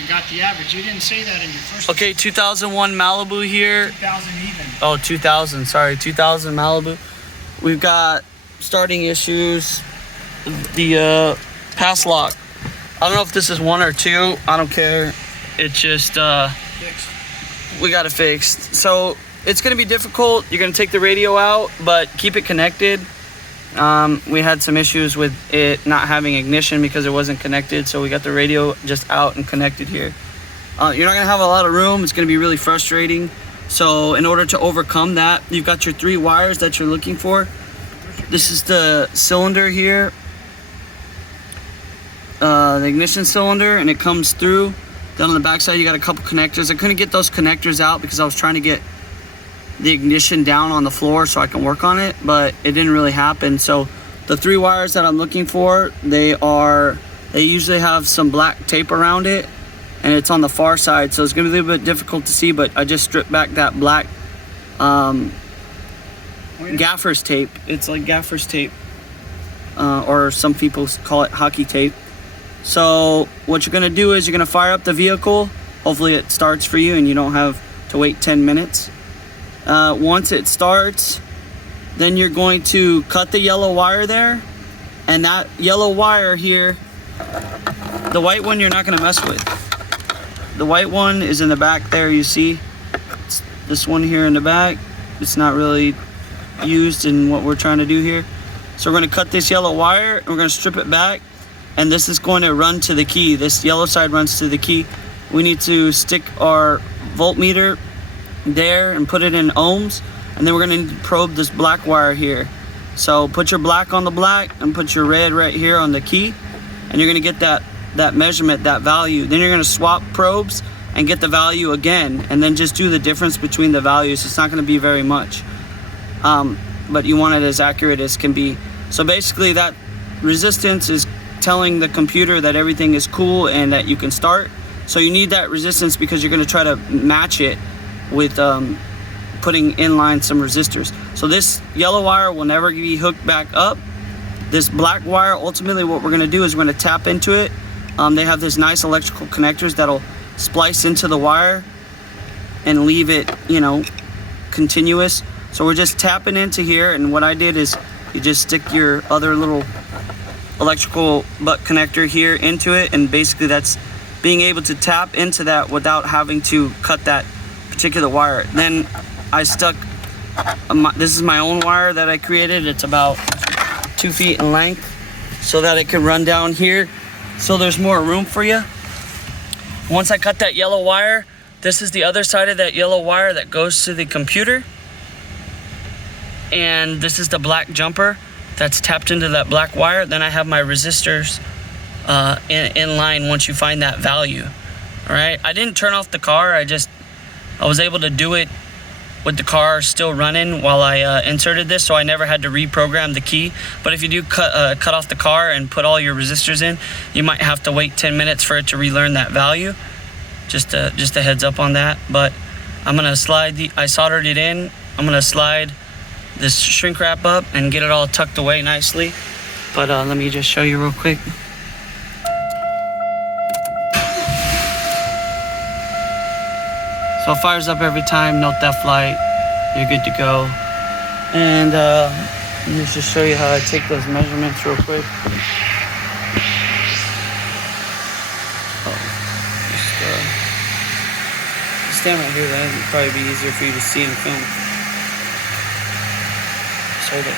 You got the average. You didn't say that in your first. Okay, 2001 Malibu here. 2000 even. Oh, 2000. Sorry, 2000 Malibu. We've got starting issues. The pass lock. I don't know if this is 1 or 2. I don't care. It's just Fixed. we got it fixed. So it's gonna be difficult. You're gonna take the radio out, but keep it connected. We had some issues with it not having ignition because it wasn't connected, so we got the radio just out and connected here. You're not gonna have a lot of room. It's gonna be really frustrating. So in order to overcome that, you've got your 3 wires that you're looking for. This is the cylinder here, the ignition cylinder, and it comes through. Down on the back side, you got a couple connectors. I couldn't get those connectors out because I was trying to get the ignition down on the floor so I can work on it, but it didn't really happen. So the 3 wires that I'm looking for, they usually have some black tape around it, and it's on the far side, so it's gonna be a little bit difficult to see, but I just stripped back that black gaffer's tape. It's like gaffer's tape, or some people call it hockey tape. So what you're gonna do is you're gonna fire up the vehicle. Hopefully it starts for you and you don't have to wait 10 minutes. Once it starts, then you're going to cut the yellow wire there, and that yellow wire here, the white one you're not gonna mess with. The white one is in the back there, you see. It's this one here in the back. It's not really used in what we're trying to do here. So we're gonna cut this yellow wire and we're gonna strip it back, and this is going to run to the key. This yellow side runs to the key. We need to stick our voltmeter there and put it in ohms, and then we're going to probe this black wire here. So put your black on the black and put your red right here on the key, and you're going to get that measurement, that value. Then you're going to swap probes and get the value again, and then just do the difference between the values. It's not going to be very much, but you want it as accurate as can be. So basically that resistance is telling the computer that everything is cool and that you can start. So you need that resistance because you're going to try to match it with putting in line some resistors. So this yellow wire will never be hooked back up. This black wire, ultimately what we're going to do is we're going to tap into it. They have this nice electrical connectors that'll splice into the wire and leave it, you know, continuous. So we're just tapping into here, and what I did is you just stick your other little electrical butt connector here into it, and basically that's being able to tap into that without having to cut that particular wire. Then I stuck this is my own wire that I created. It's about 2 feet in length so that it can run down here, so there's more room for you. Once I cut that yellow wire, this is the other side of that yellow wire that goes to the computer, and this is the black jumper that's tapped into that black wire. Then I have my resistors in line once you find that value. All right, I didn't turn off the car. I was able to do it with the car still running while I inserted this, so I never had to reprogram the key. But if you do cut off the car and put all your resistors in, you might have to wait 10 minutes for it to relearn that value. Just a heads up on that. But I'm gonna slide I soldered it in. I'm gonna slide this shrink wrap up and get it all tucked away nicely. But let me just show you real quick. So it fires up every time, no theft light, you're good to go. And let me just show you how I take those measurements real quick. Just stand right here, then it'd probably be easier for you to see and film. Just hold it.